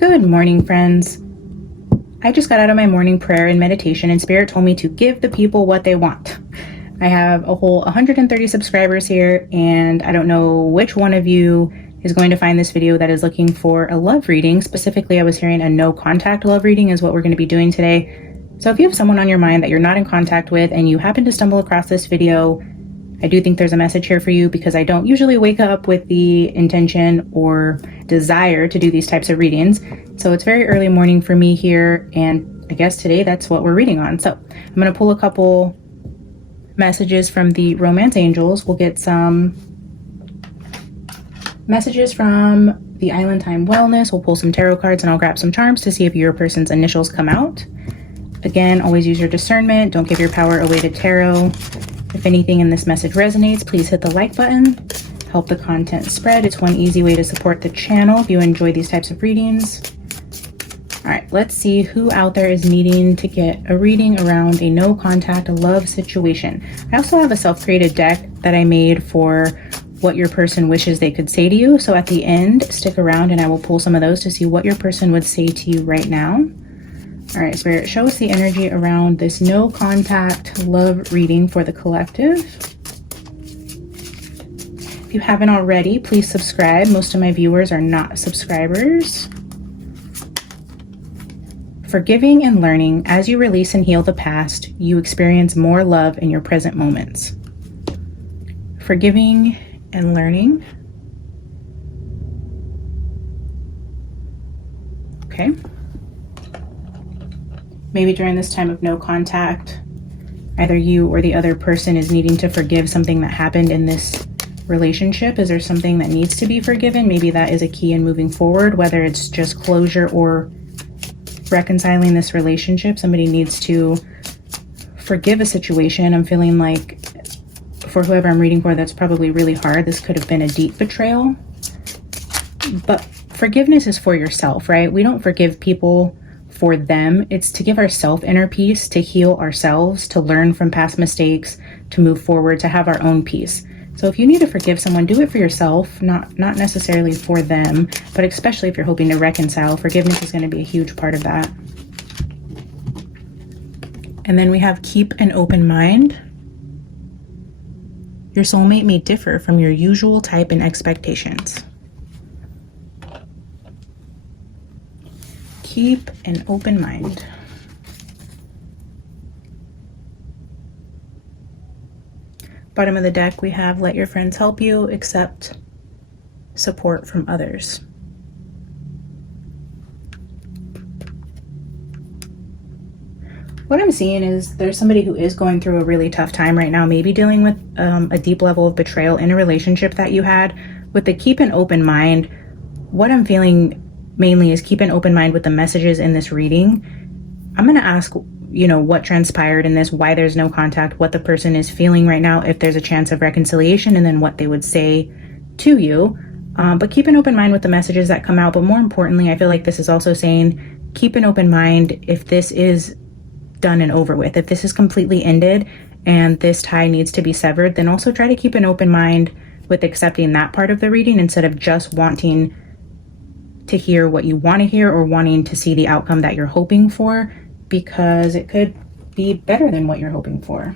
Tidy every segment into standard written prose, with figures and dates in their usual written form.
Good morning, friends. I just got out of my morning prayer and meditation, and Spirit told me to give the people what they want. I have a whole 130 subscribers here, and I don't know which one of you is going to find this video that is looking for a love reading. Specifically, I was hearing a no contact love reading is what we're going to be doing today. So if you have someone on your mind that you're not in contact with and you happen to stumble across this video, I do think there's a message here for you, because I don't usually wake up with the intention or desire to do these types of readings. So it's very early morning for me here, and I guess today that's what we're reading on. So I'm going to pull a couple messages from the romance angels. We'll get some messages from the Island Time Wellness. We'll pull some tarot cards, and I'll grab some charms to see if your person's initials come out. Again, always use your discernment. Don't give your power away to tarot. If anything in this message resonates, please hit the like button. Help the content spread. It's one easy way to support the channel if you enjoy these types of readings. All right, let's see who out there is needing to get a reading around a no contact love situation. I also have a self-created deck that I made for what your person wishes they could say to you. So at the end, stick around and I will pull some of those to see what your person would say to you right now. All right, Spirit, show us the energy around this no contact love reading for the collective. If you haven't already, please subscribe. Most of my viewers are not subscribers. Forgiving and learning. As you release and heal the past, you experience more love in your present moments. Forgiving and learning. Okay. Maybe during this time of no contact, either you or the other person is needing to forgive something that happened in this relationship. Is there something that needs to be forgiven? Maybe that is a key in moving forward, whether it's just closure or reconciling this relationship. Somebody needs to forgive a situation. I'm feeling like for whoever I'm reading for, that's probably really hard. This could have been a deep betrayal. But forgiveness is for yourself, right? We don't forgive people for them. It's to give ourselves inner peace, to heal ourselves, to learn from past mistakes, to move forward, to have our own peace. So if you need to forgive someone, do it for yourself, not necessarily for them, but especially if you're hoping to reconcile, forgiveness is going to be a huge part of that. And then we have keep an open mind. Your soulmate may differ from your usual type and expectations. Keep an open mind. Bottom of the deck, we have let your friends help you, accept support from others. What I'm seeing is there's somebody who is going through a really tough time right now, maybe dealing with a deep level of betrayal in a relationship that you had. With the keep an open mind, what I'm feeling mainly is keep an open mind with the messages in this reading. I'm going to ask, what transpired in this, why there's no contact, what the person is feeling right now, if there's a chance of reconciliation, and then what they would say to you. But keep an open mind with the messages that come out. But more importantly, I feel like this is also saying keep an open mind if this is done and over with. If this is completely ended and this tie needs to be severed, then also try to keep an open mind with accepting that part of the reading instead of just wanting to hear what you want to hear or wanting to see the outcome that you're hoping for, because it could be better than what you're hoping for.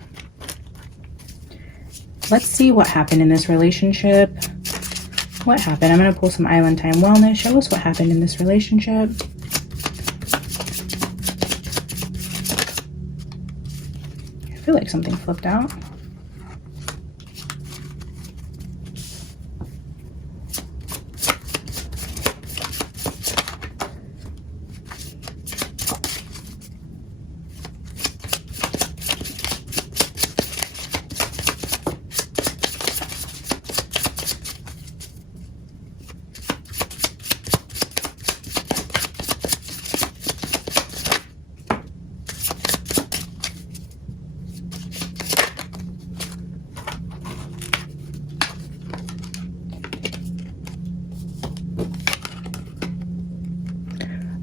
Let's see what happened in this relationship. What happened? I'm going to pull some Island Time Wellness. Show us what happened in this relationship. I feel like something flipped out.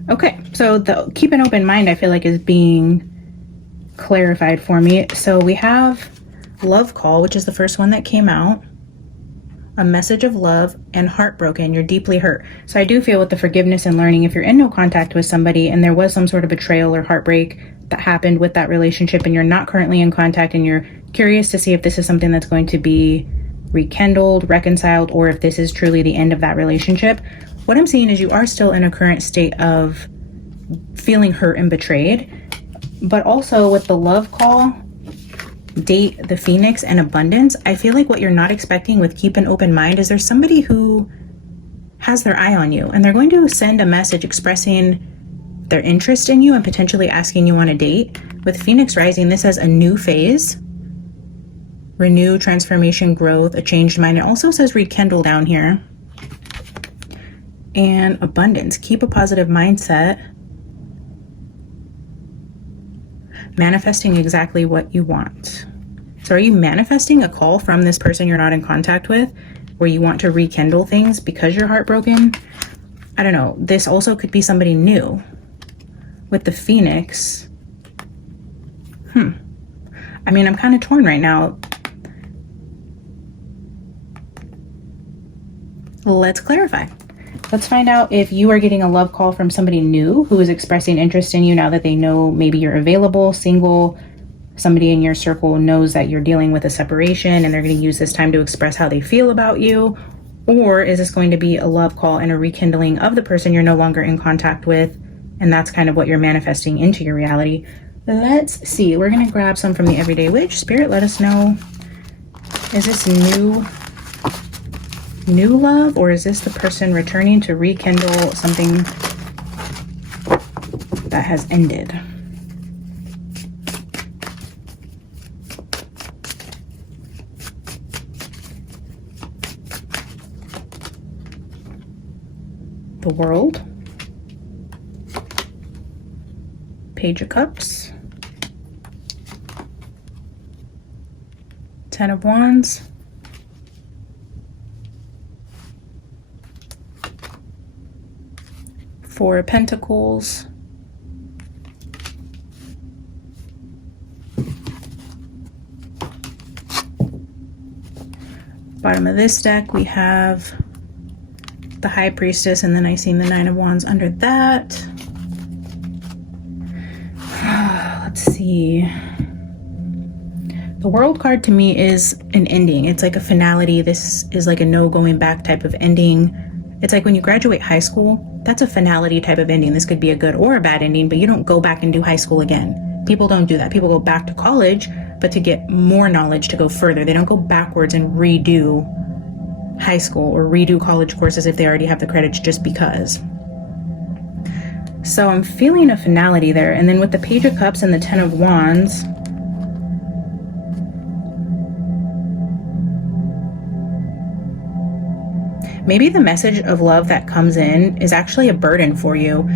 Okay, so the keep an open mind, I feel like, is being clarified for me. So we have Love Call, which is the first one that came out. a message of love, and heartbroken. You're deeply hurt. So I do feel with the forgiveness and learning, if you're in no contact with somebody and there was some sort of betrayal or heartbreak that happened with that relationship and you're not currently in contact and you're curious to see if this is something that's going to be rekindled, reconciled, or if this is truly the end of that relationship, what I'm seeing is you are still in a current state of feeling hurt and betrayed. But also with the love call, date, the Phoenix, and abundance, I feel like what you're not expecting with keep an open mind is there's somebody who has their eye on you and they're going to send a message expressing their interest in you and potentially asking you on a date. With Phoenix rising, this says a new phase, renew, transformation, growth, a changed mind. It also says rekindle down here. And abundance, keep a positive mindset, manifesting exactly what you want. So are you manifesting a call from this person you're not in contact with where you want to rekindle things because you're heartbroken? I don't know. This also could be somebody new. With the Phoenix, I mean, I'm kind of torn right now. Let's clarify. Let's find out if you are getting a love call from somebody new who is expressing interest in you now that they know maybe you're available, single, somebody in your circle knows that you're dealing with a separation and they're going to use this time to express how they feel about you. Or is this going to be a love call and a rekindling of the person you're no longer in contact with? And that's kind of what you're manifesting into your reality. Let's see. We're going to grab some from the Everyday Witch. Spirit, let us know. Is this new love, or is this the person returning to rekindle something that has ended? The World, Page of Cups, Ten of Wands, Four of Pentacles, bottom of this deck we have the High Priestess, and then I seen the Nine of Wands under that. Let's see. The World card to me is an ending. It's like a finality. This is like a no going back type of ending. It's like when you graduate high school, that's a finality type of ending. This could be a good or a bad ending, but you don't go back and do high school again. People don't do that. People go back to college, but to get more knowledge, to go further. They don't go backwards and redo high school or redo college courses if they already have the credits just because. So I'm feeling a finality there. And then with the Page of Cups and the Ten of Wands, maybe the message of love that comes in is actually a burden for you.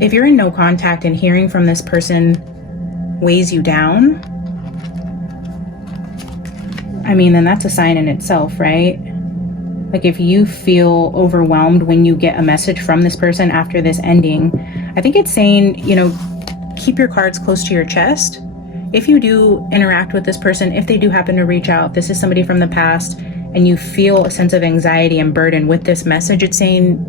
If you're in no contact and hearing from this person weighs you down, I mean, then that's a sign in itself, right? Like if you feel overwhelmed when you get a message from this person after this ending, I think it's saying, you know, keep your cards close to your chest. If you do interact with this person, if they do happen to reach out, this is somebody from the past, and you feel a sense of anxiety and burden with this message, it's saying,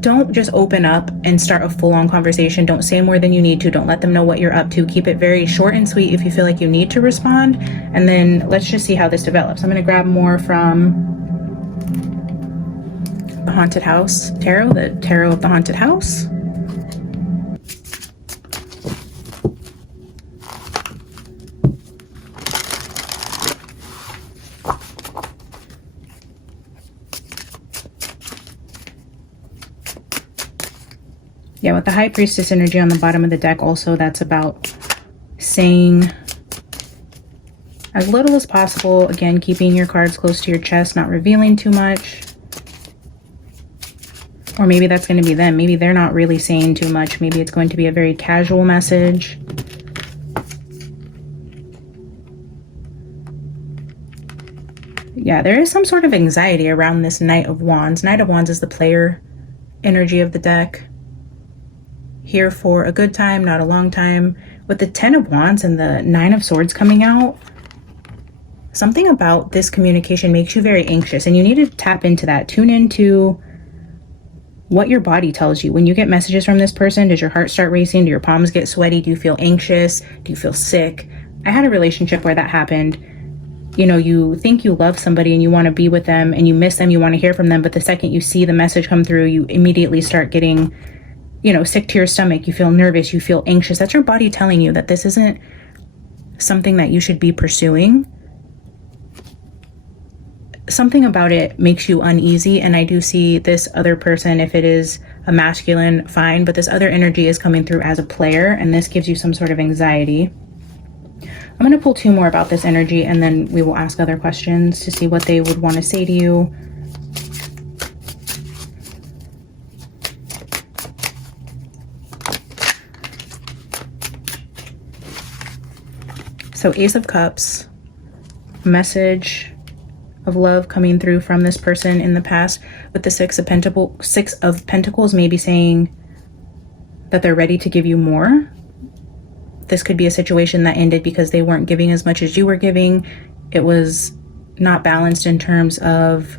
don't just open up and start a full-on conversation. Don't say more than you need to. Don't let them know what you're up to. Keep it very short and sweet if you feel like you need to respond. And then let's just see how this develops. I'm going to grab more from the Haunted House Tarot, the Tarot of the Haunted House. Yeah, with the High Priestess energy on the bottom of the deck also, that's about saying as little as possible. Again, keeping your cards close to your chest, not revealing too much. Or maybe that's going to be them. Maybe they're not really saying too much. Maybe it's going to be a very casual message. Yeah, there is some sort of anxiety around this Knight of Wands. Knight of Wands is the player energy of the deck. Here for a good time, not a long time. With the Ten of Wands and the Nine of Swords coming out, something about this communication makes you very anxious, and you need to tap into that. Tune into what your body tells you. When you get messages from this person, does your heart start racing? Do your palms get sweaty? Do you feel anxious? Do you feel sick? I had a relationship where that happened. You know, you think you love somebody and you want to be with them and you miss them, you want to hear from them, but the second you see the message come through, you immediately start getting, you know, sick to your stomach. You feel nervous, you feel anxious. That's your body telling you that this isn't something that you should be pursuing. Something about it makes you uneasy, and I do see this other person, if it is a masculine, fine, but this other energy is coming through as a player, and this gives you some sort of anxiety. I'm going to pull 2 more about this energy, and then we will ask other questions to see what they would want to say to you. So Ace of Cups, message of love coming through from this person in the past, with the Six of Pentacles maybe saying that they're ready to give you more. This could be a situation that ended because they weren't giving as much as you were giving. It was not balanced in terms of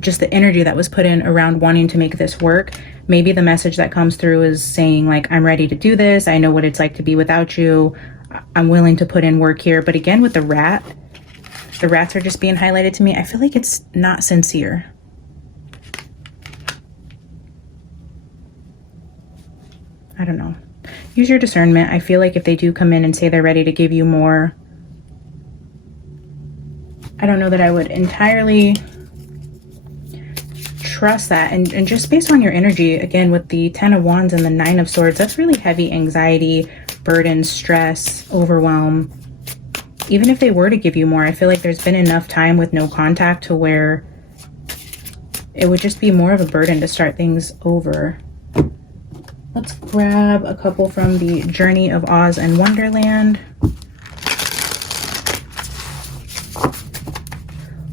just the energy that was put in around wanting to make this work. Maybe the message that comes through is saying like, I'm ready to do this. I know what it's like to be without you. I'm willing to put in work here. But again, with the rats are just being highlighted to me. I feel like it's not sincere. I don't know. Use your discernment. I feel like if they do come in and say they're ready to give you more, I don't know that I would entirely trust that. And just based on your energy, again, with the 10 of Wands and the 9 of Swords, that's really heavy anxiety, burden, stress, overwhelm. Even if they were to give you more, I feel like there's been enough time with no contact to where it would just be more of a burden to start things over. Let's grab a couple from the Journey of Oz and Wonderland.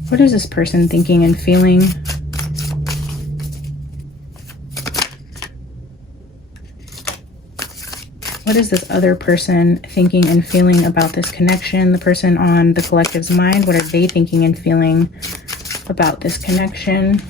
What is this person thinking and feeling? What is this other person thinking and feeling about this connection? The person on the collective's mind, what are they thinking and feeling about this connection?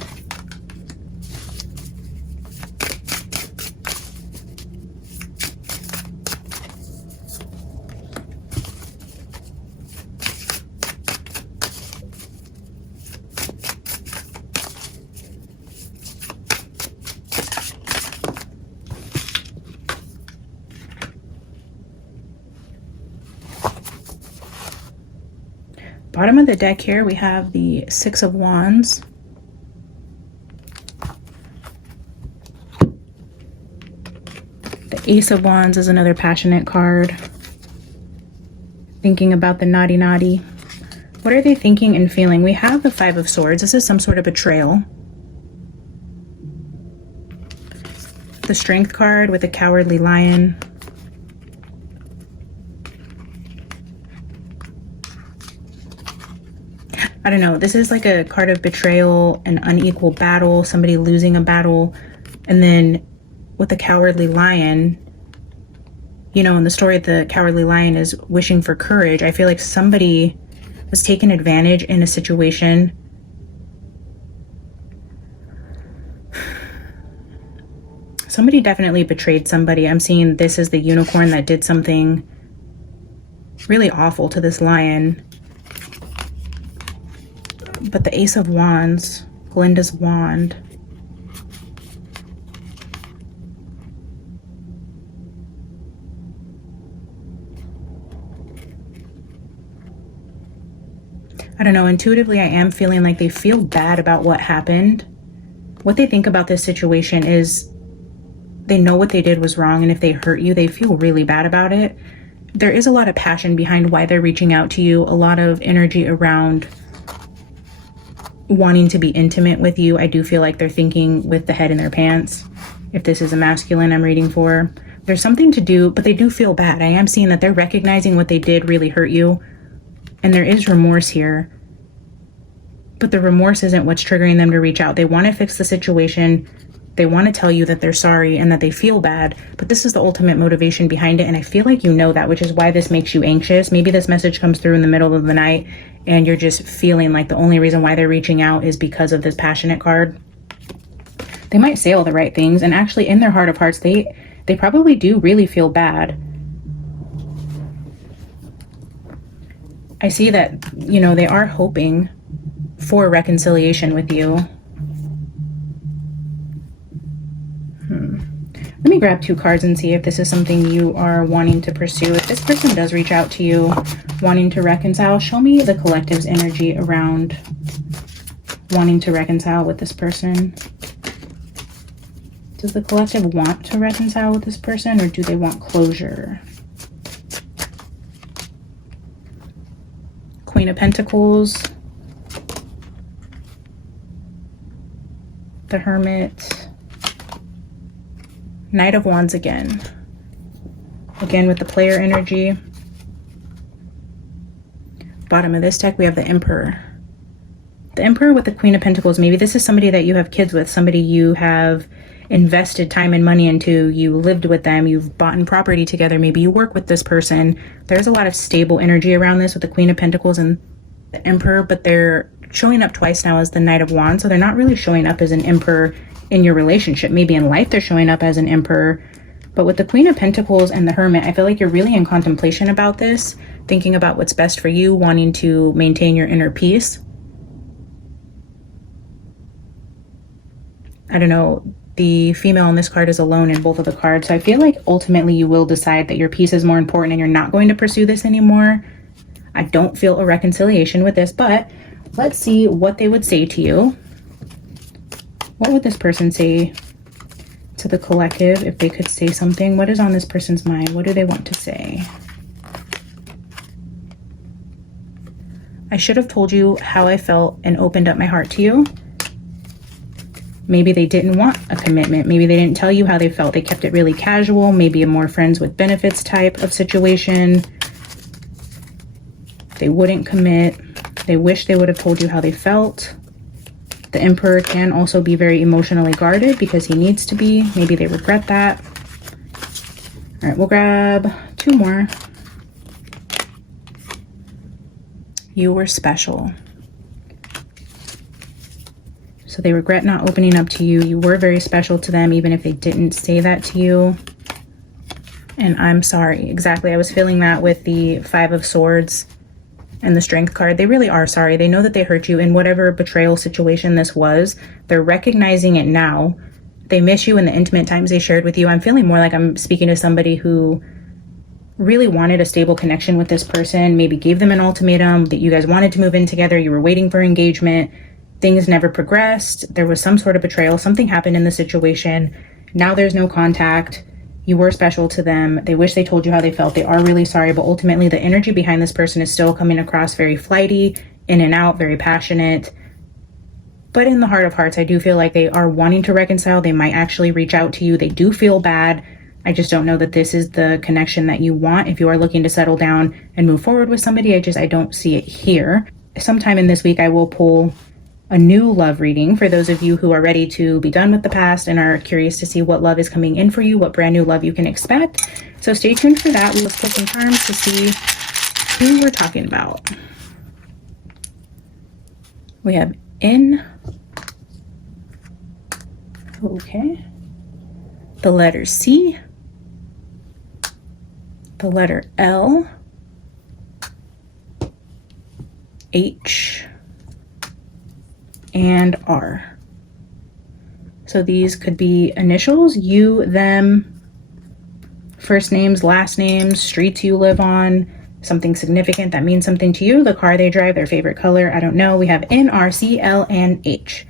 Bottom of the deck here, we have the Six of Wands. The Ace of Wands is another passionate card. Thinking about the naughty naughty. What are they thinking and feeling? We have the Five of Swords. This is some sort of betrayal. The Strength card with the Cowardly Lion. I don't know, this is like a card of betrayal, an unequal battle, somebody losing a battle. And then with the Cowardly Lion, you know, in the story, the Cowardly Lion is wishing for courage. I feel like somebody was taken advantage in a situation. Somebody definitely betrayed somebody. I'm seeing this as the unicorn that did something really awful to this lion. But the Ace of Wands, Glinda's wand. I don't know, intuitively I am feeling like they feel bad about what happened. What they think about this situation is they know what they did was wrong, and if they hurt you, they feel really bad about it. There is a lot of passion behind why they're reaching out to you, a lot of energy around wanting to be intimate with you. I do feel like they're thinking with the head in their pants. If this is a masculine I'm reading for, there's something to do, but they do feel bad. I am seeing that they're recognizing what they did really hurt you, and there is remorse here. But the remorse isn't what's triggering them to reach out. They want to fix the situation. They want to tell you that they're sorry and that they feel bad, but this is the ultimate motivation behind it. And I feel like you know that, which is why this makes you anxious. Maybe this message comes through in the middle of the night and you're just feeling like the only reason why they're reaching out is because of this passionate card. They might say all the right things, and actually in their heart of hearts, they probably do really feel bad. I see that, you know, they are hoping for reconciliation with you. Let me grab 2 cards and see if this is something you are wanting to pursue. If this person does reach out to you wanting to reconcile, show me the collective's energy around wanting to reconcile with this person. Does the collective want to reconcile with this person, or do they want closure? Queen of Pentacles, the Hermit, Knight of Wands again with the player energy. Bottom of this deck, we have the Emperor. The Emperor with the Queen of Pentacles. Maybe this is somebody that you have kids with, somebody you have invested time and money into, you lived with them, you've bought in property together, maybe you work with this person. There's a lot of stable energy around this with the Queen of Pentacles and the Emperor, but they're showing up twice now as the Knight of Wands, so they're not really showing up as an Emperor in your relationship. Maybe in life they're showing up as an Emperor, but with the Queen of Pentacles and the Hermit, I feel like you're really in contemplation about this, thinking about what's best for you, wanting to maintain your inner peace. I don't know, the female on this card is alone in both of the cards. So I feel like ultimately you will decide that your peace is more important and you're not going to pursue this anymore. I don't feel a reconciliation with this, but let's see what they would say to you. What would this person say to the collective if they could say something? What is on this person's mind? What do they want to say? I should have told you how I felt and opened up my heart to you. Maybe they didn't want a commitment. Maybe they didn't tell you how they felt. They kept it really casual, maybe a more friends with benefits type of situation. They wouldn't commit. They wish they would have told you how they felt. The Emperor can also be very emotionally guarded because he needs to be. Maybe they regret that. All right, we'll grab 2 more. You were special. So they regret not opening up to you. You were very special to them, even if they didn't say that to you. And I'm sorry. Exactly. I was feeling that with the 5 of Swords and the Strength card. They really are sorry. They know that they hurt you in whatever betrayal situation this was. They're recognizing it now. They miss you in the intimate times they shared with you. I'm feeling more like I'm speaking to somebody who really wanted a stable connection with this person, maybe gave them an ultimatum that you guys wanted to move in together. You were waiting for engagement. Things never progressed. There was some sort of betrayal. Something happened in the situation. Now there's no contact. You were special to them. They wish they told you how they felt. They are really sorry, but ultimately the energy behind this person is still coming across very flighty, in and out, very passionate. But in the heart of hearts, I do feel like they are wanting to reconcile. They might actually reach out to you. They do feel bad. I just don't know that this is the connection that you want. If you are looking to settle down and move forward with somebody, I don't see it here. Sometime in this week, I will pull a new love reading for those of you who are ready to be done with the past and are curious to see what love is coming in for you, what brand new love you can expect. So stay tuned for that. Let's put some charms to see who we're talking about. We have N. Okay. The letter C. The letter L. H. And R. So these could be initials, you, them, first names, last names, streets you live on, something significant that means something to you, the car they drive, their favorite color, I don't know. We have N, R, C, L, and H.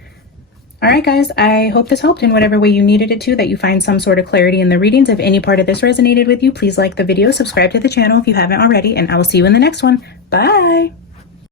All right, guys, I hope this helped in whatever way you needed it to, that you find some sort of clarity in the readings. If any part of this resonated with you, please like the video, subscribe to the channel if you haven't already, and I will see you in the next one. Bye.